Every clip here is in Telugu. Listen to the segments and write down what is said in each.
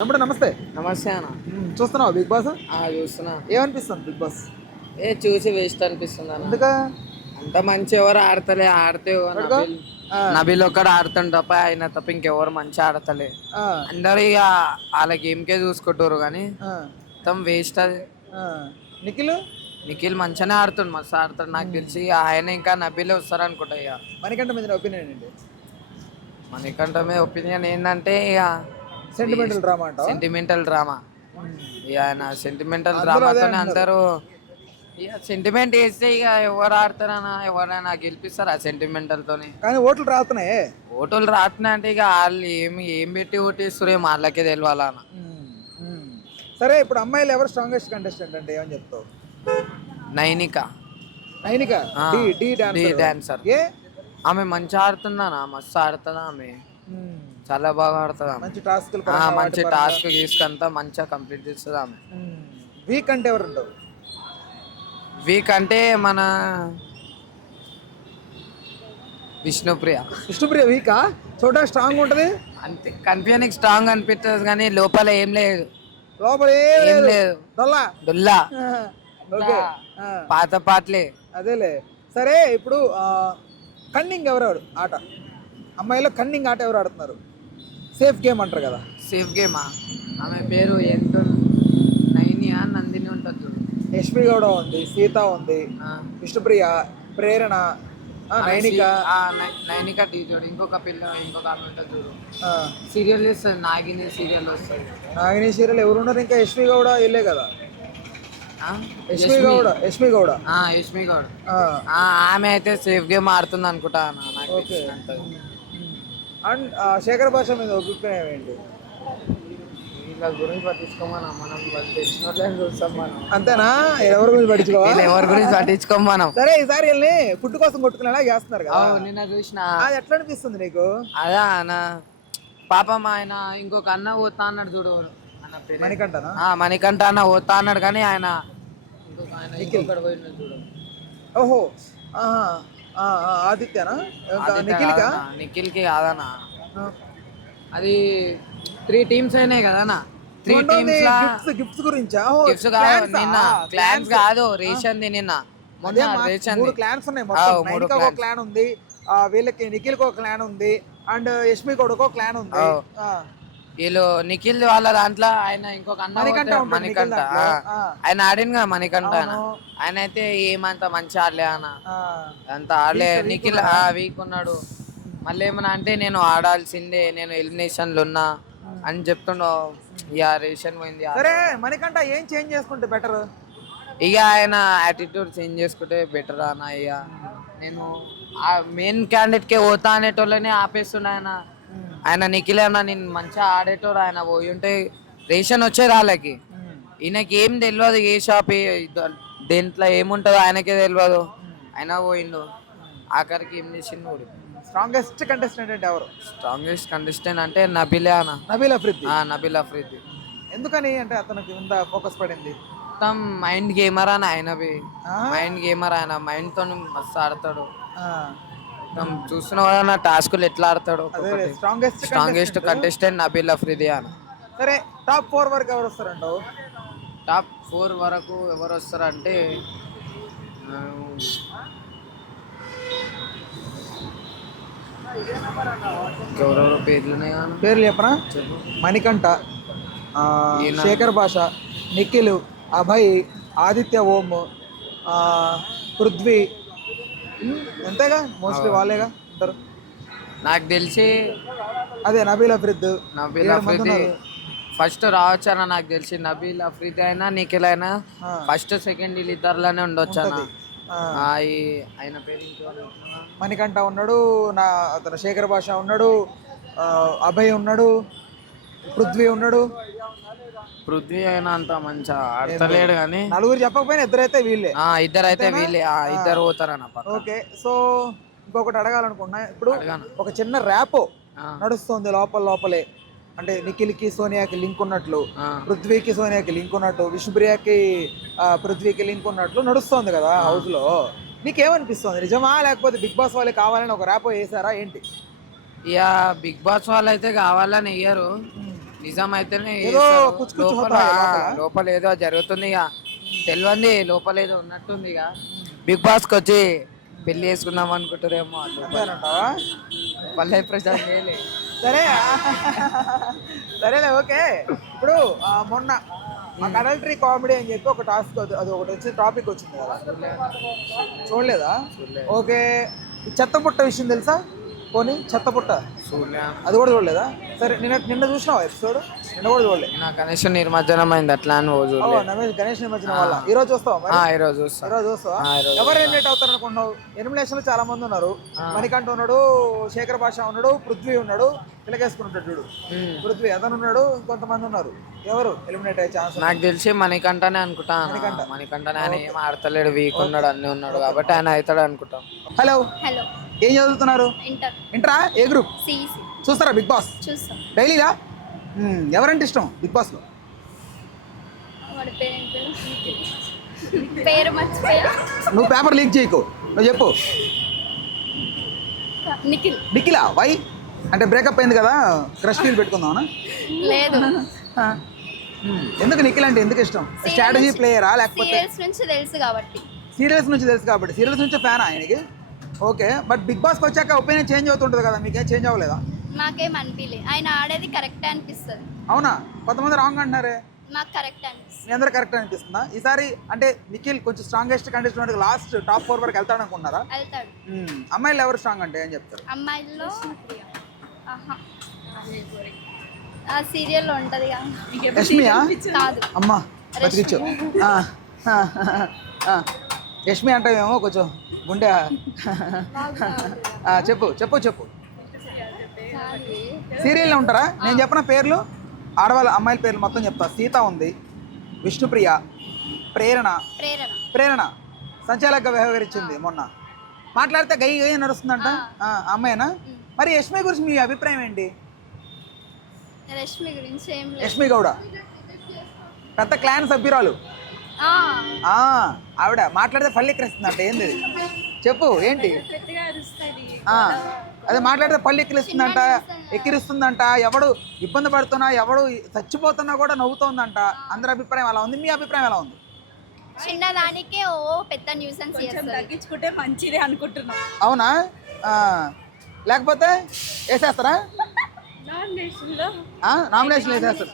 తమ్ముడు నమస్తే. నమస్తే అన్న. చూస్తున్నావా బిగ్ బాస్? చూస్తున్నా. ఏమనిపిస్తుంది బిగ్ బాస్? చూసి వేస్ట్ అనిపిస్తుంది అన్న. ఎందుక అంత మంచి ఎవరు ఆడతలే. ఆడితే పడుకో. నబీల్ ఒక్కడు ఆడుతాడు తప్ప, ఆయన తప్ప ఇంకెవరు మంచి ఆడతలే. ఆ, అందరూ ఇక వాళ్ళ గేమ్కే చూసుకుంటారు కానీ ఆ, మొత్తం వేస్ట్ అది. ఆ. నిఖిల్ నిఖిల్ మంచిగానే ఆడుతుండు, మస్తు ఆడుతాడు. నాకు తెలిసి ఆయన ఇంకా నబీలే వస్తారు అనుకుంటా. ఇక మణికంఠ మీద ఒపీనియన్ ఏంటి? మనకంట మీద ఒపీనియన్ ఏంటంటే ఇక సెంటిమెంటల్ డ్రామా అంటావా? Sentimental drama. ఇక ఆయన సెంటిమెంటల్ అందరూ అదే డ్రామాతోనే అంటున్నారు. అందరూ ఇక సెంటిమెంట్ వేస్తే ఇక ఎవరు ఆడతారన్నా, ఎవరైనా గెలిపిస్తారు ఆ సెంటిమెంటల్ తోని. కానీ ఓట్లు రాస్తున్నాయే. ఓటోలు రాటున్నా అంటే ఇక వాళ్ళు ఏం పెట్టి ఓటేస్తారు ఏమో వాళ్ళకే తెలియాలా అన్న. ఉమ్. సరే, ఇప్పుడు అమ్మాయిలు ఎవరు స్ట్రాంగెస్ట్ కంటెస్టెంట్ అంటే ఏమని చెప్తావు? Nainika. Nainika d d d dancer. Dancer. ఏ ఆమె మంచిగా ఆడుతుందనా, మస్తు ఆడుతుందా ఆమె. చాలా బాగా ఆడుతుంది ఆమె. మంచి టాస్క్ మంచి టాస్క్ తీసుకంతా మంచిగా కంప్లీట్ చేస్తుంది ఆమె. వీక్ అంటే ఎవరు ఉంటావు? వీక్ అంటే మన విష్ణుప్రియ. విష్ణుప్రియ వీకా? చూడడానికి స్ట్రాంగ్ ఉంటది అంతే, కనిపించడానికి స్ట్రాంగ్ అనిపిస్తుంది కానీ లోపల ఏం లేదు. లోపల ఏం లేదు. దుల్లా ఓకే. పాత పాటలే. అదేలే. సరే, ఇప్పుడు కన్నింగ్ ఎవరు ఆట? అమ్మాయిలో కన్నింగ్ ఆట ఎవరు ఆడుతున్నారు? సేఫ్ గేమ్ అంటారు కదా. సేఫ్ గేమా? ఆమె పేరు ఏంటో, నైనియా నందిని ఉంటుంది చూడు. యష్మి గౌడ ఉంది, సీత ఉంది, విష్ణుప్రియ, ప్రేరణ, నైనిక. నైనిక టీ చూడు. ఇంకొక ఆమె ఉంటుంది చూడు. సీరియల్ వస్తుంది, నాగిని సీరియల్ వస్తుంది. నాగిని సీరియల్ ఎవరు ఉన్నారు? ఇంకా యష్మి గౌడ వెళ్ళే కదా. యష్మి గౌడ. యష్మి గౌడ్. ఆమె అయితే సేఫ్ గేమ్ ఆడుతుంది అనుకుంటా. అండ్ శేఖర్ భాష మీద అభిప్రాయం ఏంటి? వీళ్ళ గురించి పట్టించుకోమనం, మనం తెలిసిన చూస్తాం మనం. అంతేనా? ఎవరి గురించి పట్టించుకోవాలి? ఎవరి గురించి పట్టించుకోం మనం. సరే, ఈసారి వెళ్ళి ఫుడ్ కోసం కొట్టుకునేలా చేస్తున్నారు కదా. నిన్న చూసిన. అది ఎట్లా అనిపిస్తుంది నీకు? అదా అన్న, పాపం ఆయన ఇంకొక అన్న పోతా అన్నాడు చూడు. మణికంఠనా? మణికంఠ అన్న పోతా అన్నాడు కానీ ఆయన ఇంకొకడు పోయినాడు చూడు. ఓహో, ఆదిత్యనా? నిఖిల్కి కాదనా, అది 3 టీమ్స్ అయినాయి కదనా. 3 టీమ్స్ గిఫ్ట్స్ గురించా? గిఫ్ట్స్ కాదు, నిన్న క్లాన్స్ కాదు, రేషన్ ది. నిన్న రేషన్ 3 క్లాన్స్ ఉన్నాయి మొత్తం. నైనిక ఒక క్లాన్ ఉంది, వీళ్ళకి నిఖిల్ ఒక క్లాన్ ఉంది, అండ్ యష్మి కూడా ఒక క్లాన్ ఉంది. వీళ్ళు నిఖిల్ వాళ్ళ దాంట్లో ఆయన ఇంకొక అన్న మణికంఠ. ఆయన ఆడిన కదా మణికంఠ. ఆయన అయితే ఏమంత మంచి ఆడలే అన్న, అంత ఆడలే. నిఖిల్ వీక్ ఉన్నాడు. మళ్ళీ ఏమన్నా అంటే నేను ఆడాల్సిందే, నేను ఎలిమినేషన్లు ఉన్నా అని చెప్తుండో. ఇక రేషన్ పోయింది. సరే, మణికంఠ ఏం చేంజ్ చేసుకుంటే బెటర్? ఇక ఆయన యాటిట్యూడ్ చేంజ్ చేసుకుంటే బెటర్ అన్న. ఇక నేను మెయిన్ క్యాండిడేట్కే పోతా అనేటోళ్ళనే ఆపేస్తుండే ఆయన నిఖిల్ అన్న. నేను మంచిగా ఆడేటోడు, ఆయన పోయి ఉంటే రేషన్ వచ్చేది వాళ్ళకి. ఈయనకి ఏం తెలియదు, ఏ షాప్ దేంట్లో ఏముంటుందో ఆయనకే తెలియదు. అయినా పోయిండు. ఆఖరికి ఏం చేసిండు. స్ట్రాంగెస్ట్ కంటెస్టెంట్ అంటే ఎవరు? స్ట్రాంగెస్ట్ కంటెస్టెంట్ అంటే నబీలే అన్న. నబీల్ అఫ్రిది. నబీల్ అఫ్రిది. ఎందుకని అంటే అతనికి ఇంత ఫోకస్ పడింది? మొత్తం మైండ్ గేమర్ అని ఆయనవి. మైండ్ గేమర్ ఆయన, మైండ్ తో మస్తు ఆడతాడు. చూస్తున్నావు కదా టాస్కులు ఎట్లా ఆడతాడు. స్ట్రాంగెస్ట్ కంటెస్టెంట్ నబీల్ అఫ్రిది అని. సరే, టాప్ 4 వరకు ఎవరు వస్తారంటావు? టాప్ 4 వరకు ఎవరు వస్తారంటే ఎవరెవరో పేర్లు చెప్పనా? మణికంఠ, శేఖర్ భాష, నిఖిల్, అభయ్, ఆదిత్య ఓం, పృథ్వీ. అంతేగా, మోస్ట్లీ వాళ్ళేగా ఉంటారు నాకు తెలిసి. అదే నబీల్ అఫ్రిద్. నబీల్ అఫ్రిది ఫస్ట్ రావచ్చా నాకు తెలిసి. నబీల్ అఫ్రిది అయినా నిఖిల్ అయినా ఫస్ట్ సెకండ్ వీళ్ళిద్దరులోనే ఉండొచ్చు అన్న. ఆయన పేరు మణికంఠ ఉన్నాడు, అతను శేఖర్ భాష ఉన్నాడు, అభయ్ ఉన్నాడు, పృథ్వీ ఉన్నాడు. పృథ్వీ అయినా అంత మంచిగా ఆడతలేడు కానీ. నలుగురు చెప్పకపోయినా ఇద్దరైతే వీళ్ళే. ఇద్దరు పోతారన్న. ఓకే. సో ఇంకొకటి అడగాలనుకున్నా. ఇప్పుడు ఒక చిన్న ర్యాపో నడుస్తుంది లోపలే. అంటే నిఖిల్కి సోనియాకి లింక్ ఉన్నట్లు, పృథ్వీకి సోనియాకి లింక్ ఉన్నట్టు, విష్ణుప్రియకి పృథ్వీకి లింక్ ఉన్నట్లు నడుస్తుంది కదా హౌస్ లో. నీకేమనిపిస్తుంది? నిజమా లేకపోతే బిగ్ బాస్ వాళ్ళే కావాలని ఒక ర్యాపో వేసారా ఏంటి? ఇక బిగ్ బాస్ వాళ్ళు అయితే కావాలని వేయరు. నిజం అయితేనే ఏదో చేస్తారు. కుచ్చు కుచ్చు లోపల హోతా హై లోపల. లోపల ఏదో జరుగుతుంది ఇక తెలియంది, లోపల ఏదో ఉన్నట్టుంది ఇక. బిగ్ బాస్కి వచ్చి పెళ్లి చేసుకుందాం అనుకుంటారేమో వాళ్ళు. అంతేనంటావా? పల్లె ప్రశాంత్ చేయలే. సరే సరేలే ఓకే. ఇప్పుడు మొన్న మాకు అడల్టరీ కామెడీ అని చెప్పి ఒక టాస్క్, అది ఒకటి వచ్చి టాపిక్ వచ్చింది కదా, చూడలేదా? ఓకే. ఈ చెత్త పుట్ట విషయం తెలుసా? పోనీ చెత్త పుట్ట అది కూడా చూడలేదా? సరే నిన్న చూసినావా ఎపిసోడ్? నిన్న కూడా చూడలేదు. నా కనీసం నిర్మజ్జనం అయింది అట్లా అని రోజు గణేష్ నిమజ్జనం వల్ల ఈ రోజు చూస్తావా మరి? ఈరోజు చూస్తా. ఈ రోజు చూస్తావా? ఎవరు ఎలిమినేట్ అవుతారు అనుకుంటున్నావు? ఎలిమినేషన్ లో చాలా మంది ఉన్నారు. మణికంఠ ఉన్నాడు, శేఖర్ భాష ఉన్నాడు, పృథ్వీ ఉన్నాడు, తిలకేసుకుంటాడు చూడు పృథ్వీ, అతను ఉన్నాడు, కొంతమంది ఉన్నారు. ఎవరు ఎలిమినేట్ అయ్యే ఛాన్స్? నాకు తెలిసి మణికంఠనే అనుకుంటా. మణికంఠనే. ఆయన ఏం ఆడతలేడు, వీక్ ఉన్నాడు, అన్ని ఉన్నాడు కాబట్టి ఆయన అవుతాడు అనుకుంటాం. హలో, హలో, ఏం చదువుతున్నారు? ఇంటర్ ఇంటరా? ఏ గ్రూప్? సిఇసి చూస్తారా బిగ్ బాస్ చూస్తాం. డైలీగా? ఎవరంటే ఇష్టం బిగ్ బాస్ లో? వాడి పేరు మర్చిపోయా. నువ్వు పేపర్ లీక్ చేయకు, నువ్వు చెప్పు. నిఖిల్. నిఖిలా? వై? అంటే బ్రేకప్ అయింది కదా, క్రష్ ఫీల్ పెట్టుకుందామనా? లేదు, ఎందుకు నిఖిల్ అంటే ఎందుకు ఇష్టం? స్ట్రాటజీ ప్లేయరా లేకపోతే సీరియల్స్ నుంచి తెలుసు కాబట్టి? సీరియల్స్ నుంచి తెలుసు కాబట్టి. సీరియల్స్ నుంచి ఫ్యాన్ ఆయనకి. ఓకే, బట్ బిగ్ బాస్కి వచ్చాక ఒపీనియన్ చేంజ్ అవుతుంటుంది కదా, మీకేం చేంజ్ అవ్వలేదా? మాకేం అనిపించలే, ఆయన ఆడేది కరెక్ట్ అనిపిస్తుంది. అవునా? కొంతమంది రాంగ్ అంటున్నారే. మాకు కరెక్ట్ అనిపిస్తుంది. మీ అందరూ కరెక్ట్ అనిపిస్తుందా? ఈసారి అంటే నిఖిల్ కొంచెం స్ట్రాంగెస్ట్ కంటెస్టెంట్, లాస్ట్ టాప్ 4 వరకు వెళ్తాడు అనుకున్నారా? వెళ్తాడు. అమ్మాయిలు ఎవరు స్ట్రాంగ్ అంటే ఏం చెప్తారు? అమ్మాయిల్లో ఆహా, ఆ సీరియల్లో ఉంటది యష్మియా? కాదు, అమ్మా బతికిచ్చు. యష్మి అంటావేమో కొంచెం గుండె. చెప్పు చెప్పు చెప్పు. సీరియల్లో ఉంటారా? నేను చెప్పిన పేర్లు ఆడవాళ్ళ అమ్మాయిల పేర్లు మొత్తం చెప్తా. సీత ఉంది, విష్ణుప్రియ, ప్రేరణ. ప్రేరణ. ప్రేరణ సంచాలకంగా వ్యవహరించింది మొన్న. మాట్లాడితే గై గై నడుస్తుందంట. అమ్మాయినా? మరి యష్మి గురించి మీ అభిప్రాయం ఏంటి? రష్మి గురించి ఏం లేదు. యష్మి గౌడ పెద్ద క్లాన్ సభ్యురాలు. ఆవిడ మాట్లాడితే పళ్ళు ఎక్కిరిస్తుందంట. ఏంది చెప్పు, ఏంటి? అదే మాట్లాడితే పళ్ళు ఎక్కిరిస్తుందంట. ఎవడు ఇబ్బంది పడుతున్నా, ఎవడు చచ్చిపోతున్నా కూడా నవ్వుతోందంట. అందరి అభిప్రాయం అలా ఉంది. మీ అభిప్రాయం ఎలా ఉంది? చిన్నదానికే పెద్ద న్యూసెన్స్ తగ్గించుకుంటే మంచిదే అనుకుంటున్నా. అవునా? లేకపోతే వేసేస్తారా? నామినేషన్ వేసేస్తారు.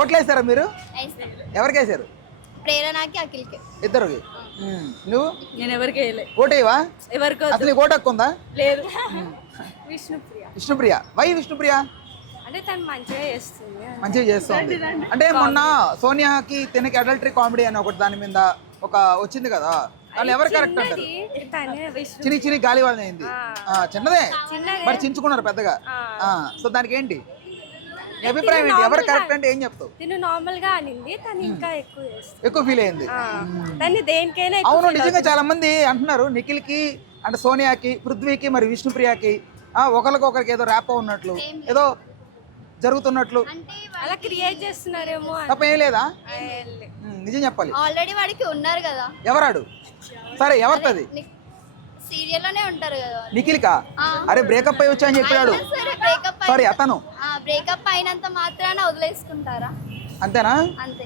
ఓట్లు వేసారా మీరు? ఎవరికి వేసారు? ప్రేరణకి, అఖిల్కి. ఇద్దరికి. నువ్వు? నేను ఎవరికి వేయలే. ఓటేవా? ఎవరికి అసలు నీకు ఓటు హక్కు ఉందా? లేదు. విష్ణుప్రియ. విష్ణుప్రియ. వై విష్ణుప్రియ? అంటే తను మంచిగా చేస్తుంది. మంచిగా చేస్తుంది అంటే మొన్న సోనియాకి తినకి అడల్టరీ కామెడీ అని ఒకటి దాని మీద ఒక వచ్చింది కదా, వాళ్ళు ఎవరు కరెక్ట్ అంటారు? చిన్ని చిన్ని గాలి వాళ్ళని అయింది. చిన్నదే మరి చించుకున్నారు పెద్దగా. సో దానికి ఏంటి నీ అభిప్రాయం ఏంటి? ఎవరు కరెక్ట్ అంటే ఏం చెప్తావు? తిను నార్మల్ గా అనింది, తను ఇంకా ఎక్కువ ఫీల్ అయింది. తను దేనికైనా. అవును, నిజంగా చాలా మంది అంటున్నారు నిఖిల్కి అంటే సోనియాకి, పృథ్వీకి, మరి విష్ణుప్రియకి ఒకరికొకరికి ఏదో ర్యాప్ ఉన్నట్లు, ఏదో జరుగుతున్నట్లు అలా క్రియేట్ చేస్తున్నారేమో. తప్ప ఏం లేదా? నిజం చెప్పాలి. ఆల్రెడీ వాడికి ఉన్నారు కదా. ఎవరాడు? సరే ఎవరిది? సీరియల్లోనే ఉంటారు కదా. నిఖిల్కా? అరే బ్రేకప్ అయ్యి వచ్చా అని చెప్పాడు. సారీ అతను బ్రేకప్ అయినంత మాత్రాన వదిలేసుకుంటారా? అంతేనా? అంతే.